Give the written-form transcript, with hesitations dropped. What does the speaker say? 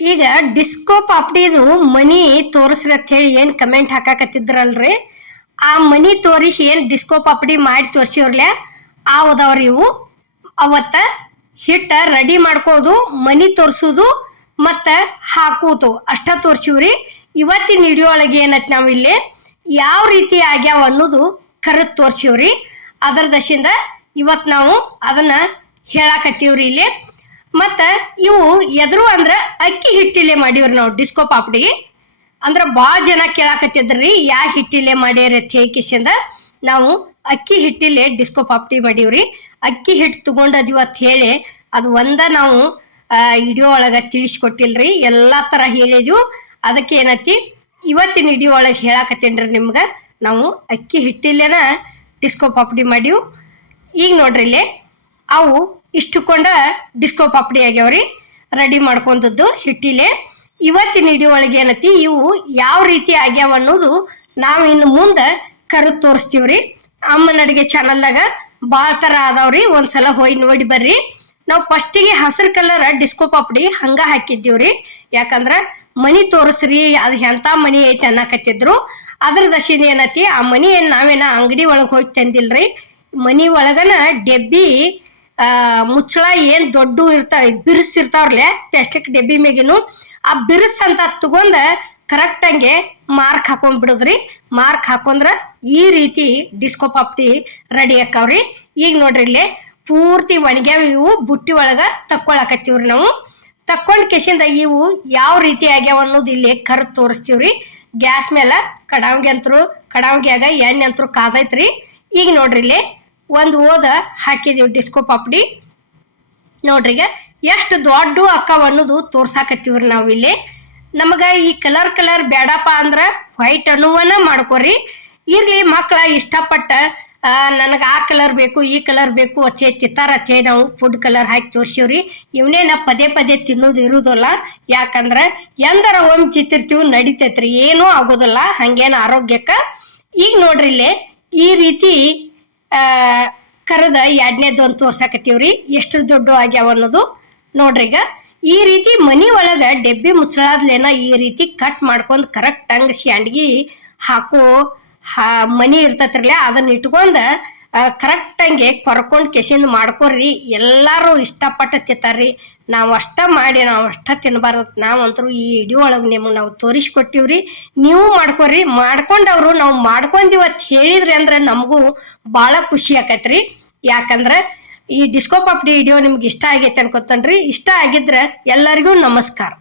ಈಗ ಡಿಸ್ಕೋ ಪಾಪ್ಡಿದು ಮನಿ ತೋರಿಸ್ರಿ ಅಂತ ಹೇಳಿ ಏನ್ ಕಮೆಂಟ್ ಹಾಕಾಕತ್ತಿದ್ರಲ್ರಿ, ಆ ಮನಿ ತೋರಿಸಿ ಏನ್ ಡಿಸ್ಕೋ ಪಾಪಡಿ ಮಾಡಿ ತೋರಿಸಿವ್ರಲ್ಲ ಅವದವ್ರಿ ಇವು. ಅವತ್ತ ಹಿಟ್ಟ ರೆಡಿ ಮಾಡ್ಕೋದು, ಮನಿ ತೋರ್ಸುದು ಮತ್ತ ಹಾಕುದು ಅಷ್ಟ ತೋರ್ಸಿವ್ರಿ. ಇವತ್ತಿನ ವಿಡಿಯೋ ಒಳಗೆ ಏನತ್ ನಾವ್ ಇಲ್ಲಿ ಯಾವ ರೀತಿ ಆಗ್ಯಾವ ಅನ್ನೋದು ಕರೆದ್ ತೋರ್ಸಿವ್ರಿ. ಅದರ ದಶಿಂದ ಇವತ್ ನಾವು ಅದನ್ನ ಹೇಳಾಕತ್ತೀವ್ರಿ ಇಲ್ಲಿ. ಮತ್ತ ಇವು ಎದ್ರು ಅಂದ್ರ ಅಕ್ಕಿ ಹಿಟ್ಟಿಲೆ ಮಾಡಿವ್ರಿ ನಾವು ಡಿಸ್ಕೋ ಪಾಪಡಿ. ಅಂದ್ರ ಭಾಳ ಜನ ಕೇಳಾಕತ್ತಿದ್ರಿ ಯಾ ಹಿಟ್ಟಿಲೆ ಮಾಡ್ಯಾರ ಅಂತ ಹೇಕಿಸಿಂದ ನಾವು ಅಕ್ಕಿ ಹಿಟ್ಟಿಲೆ ಡಿಸ್ಕೋ ಪಾಪಡಿ ಮಾಡೀವ್ರಿ. ಅಕ್ಕಿ ಹಿಟ್ಟು ತಗೊಂಡದಿವ ಅಂತ ಹೇಳಿ ಅದು ಒಂದ ನಾವು ವಿಡಿಯೋ ಒಳಗ ತಿಳಿಸ್ಕೊಟ್ಟಿಲ್ರಿ, ಎಲ್ಲಾ ತರ ಹೇಳಿದ್ವು. ಅದಕ್ಕೆ ಏನತಿ ಇವತ್ತಿನ ವಿಡಿಯೋ ಒಳಗೆ ಹೇಳಾಕತ್ತೇನ್ರಿ ನಿಮ್ಗ. ನಾವು ಅಕ್ಕಿ ಹಿಟ್ಟಿಲೇನ ಡಿಸ್ಕೋ ಪಾಪಡಿ ಮಾಡೀವ್. ಈಗ ನೋಡ್ರಿ ಇಲ್ಲಿ ಅವು ಇಷ್ಟುಕೊಂಡ ಡಿಸ್ಕೋ ಪಾಪಡಿ ಆಗ್ಯಾವ್ರಿ, ರೆಡಿ ಮಾಡ್ಕೊಂಡದ್ದು ಹಿಟ್ಟಿಲೆ. ಇವತ್ತಿನ ವಿಡಿಯೋ ಒಳಗೆ ಏನತಿ ಇವು ಯಾವ ರೀತಿ ಆಗ್ಯಾವ ಅನ್ನೋದು ನಾವು ಇನ್ನು ಮುಂದೆ ಕರೆದು ತೋರಿಸ್ತೀವ್ರಿ. ಅಮ್ಮನ ಅಡಿಗೆ ಚಾನಲ್ನಾಗ ಭಾಳ ಥರ ಅದಾವ್ರಿ, ಒಂದ್ಸಲ ಹೋಗಿ ನೋಡಿ ಬರ್ರಿ. ನಾವು ಫಸ್ಟಿಗೆ ಹಸಿರು ಕಲರ್ ಡಿಸ್ಕೋ ಪಾಪಡಿ ಹಂಗ ಹಾಕಿದ್ದೀವ್ರಿ. ಯಾಕಂದ್ರ ಮನಿ ತೋರಿಸ್ರಿ ಅದು ಎಂಥ ಮನಿ ಐತಿ ಅನ್ನಕತ್ತಿದ್ರು. ಅದ್ರ ದಶಿನ ಏನತಿ ಆ ಮನಿ ಏನ್ ನಾವೇನ ಅಂಗಡಿ ಒಳಗೆ ಹೋಗಿ ತಂದಿಲ್ರಿ. ಮನಿ ಒಳಗನ ಡೆಬ್ಬಿ ಮುಚ್ಚಳ ಏನ್ ದೊಡ್ಡ ಇರ್ತಾವ ಬಿರ್ಸಿರ್ತಾವ್ರಲೆ ಪ್ಲಾಸ್ಟಿಕ್ ಡೆಬ್ಬಿ ಮೇಗಿನು ಆ ಬಿರ್ಸ್ ಅಂತ ತಗೊಂಡ ಕರೆಕ್ಟ್ ಹಂಗೆ ಮಾರ್ಕ್ ಹಾಕೊಂಡ್ ಬಿಡುದ್ರಿ. ಮಾರ್ಕ್ ಹಾಕೊಂಡ್ರ ಈ ರೀತಿ ಡಿಸ್ಕೋ ಪಾಪಡಿ ರೆಡಿ ಆಕಾವ್ರಿ. ಈಗ ನೋಡ್ರಿ ಇಲ್ಲಿ ಪೂರ್ತಿ ಒಣಗ್ಯಾವ ಇವು ಬುಟ್ಟಿ ಒಳಗ ತಕ್ಕೊಳಕತ್ತೀವ್ರಿ. ನಾವು ತಕ್ಕೊಂಡ್ ಕೆಸಿಂದ ಇವು ಯಾವ ರೀತಿ ಆಗ್ಯಾವ ಅನ್ನೋದು ಇಲ್ಲಿ ಕರೆದು ತೋರಿಸ್ತೀವ್ರಿ. ಗ್ಯಾಸ್ ಮೇಲೆ ಕಡಾವಂಗ್ಯಾಗ ಎಣ್ಣೆ ಅಂತರೂ ಕಾದೈತ್ರಿ. ಈಗ ನೋಡ್ರಿ ಇಲ್ಲಿ ಒಂದು ಓದ ಹಾಕಿದೀವಿ ಡಿಸ್ಕೋ ಪಾಪಡಿ. ನೋಡ್ರಿಗ ಎಷ್ಟು ದೊಡ್ಡ ಅಕ್ಕವ ಅನ್ನೋದು ತೋರ್ಸಾಕತ್ತೀವ್ರಿ ನಾವು ಇಲ್ಲಿ. ನಮಗ ಈ ಕಲರ್ ಬೇಡಪ್ಪ ಅಂದ್ರ ವೈಟ್ ಅನ್ನುವನ ಮಾಡ್ಕೊರಿ. ಇರ್ಲಿ ಮಕ್ಳ ಇಷ್ಟಪಟ್ಟ ನನಗೆ ಆ ಕಲರ್ ಬೇಕು ಈ ಕಲರ್ ಬೇಕು ಅತ್ತೆ ತಿತ್ತಾರತ್ತೆ ನಾವು ಫುಡ್ ಕಲರ್ ಹಾಕಿ ತೋರ್ಸಿವ್ರಿ. ಇವನೇನ ಪದೇ ತಿನ್ನೋದು ಇರುವುದಿಲ್ಲ. ಯಾಕಂದ್ರ ಎಂದರ ಒಮ್ಮೆ ಚಿತ್ತಿರ್ತೀವಿ ನಡಿತೈತ್ರಿ, ಏನೂ ಆಗೋದಿಲ್ಲ ಹಂಗೇನು ಆರೋಗ್ಯಕ್ಕ. ಈಗ ನೋಡ್ರಿ ಇಲ್ಲಿ ಈ ರೀತಿ ಕರದ ಎರಡನೇದು ಒಂದು ತೋರ್ಸಾಕತ್ತೀವ್ರಿ ಎಷ್ಟು ದೊಡ್ಡ ಆಗ್ಯಾವ ಅನ್ನೋದು. ನೋಡ್ರಿಗ ಈ ರೀತಿ ಮನಿ ಒಳಗ ಡೆಬ್ಬಿ ಮುಚ್ಚಳಾದ್ಲೇನ ಈ ರೀತಿ ಕಟ್ ಮಾಡ್ಕೊಂಡ್ ಕರೆಕ್ಟ್ ಹಂಗ ಶಾಂಡ್ಗಿ ಹಾಕೋ ಮನಿ ಇರ್ತೈತ್ರಲ್ಲ ಅದನ್ನ ಇಟ್ಕೊಂಡ ಕರೆಕ್ಟ್ ಹಂಗೆ ಕೊರ್ಕೊಂಡ್ ಕೆಸಿಂದ ಮಾಡ್ಕೊರಿ. ಎಲ್ಲಾರು ಇಷ್ಟಪಟ್ಟು ತಿಂತಾರ್ರಿ. ನಾವು ಅಷ್ಟ ಮಾಡಿ ನಾವು ಅಷ್ಟ ತಿನ್ಬಾರ್ದು. ನಾವಂತರೂ ಈ ವಿಡಿಯೋ ಒಳಗೆ ನಿಮಗೆ ನಾವು ತೋರಿಸ್ಕೊಟ್ಟಿವ್ರಿ. ನೀವು ಮಾಡ್ಕೊರಿ. ಮಾಡ್ಕೊಂಡವ್ರು ನಾವು ಮಾಡ್ಕೊಂಡಿವತ್ತು ಹೇಳಿದ್ರಿ ಅಂದ್ರೆ ನಮಗೂ ಭಾಳ ಖುಷಿ ಆಕೈತ್ರಿ. ಯಾಕಂದ್ರೆ ಈ ಡಿಸ್ಕೋ ಪಾಪಡಿ ವಿಡಿಯೋ ನಿಮ್ಗೆ ಇಷ್ಟ ಆಗೈತೆ ಅನ್ಕೋತನ್ರಿ. ಇಷ್ಟ ಆಗಿದ್ರೆ ಎಲ್ಲರಿಗೂ ನಮಸ್ಕಾರ.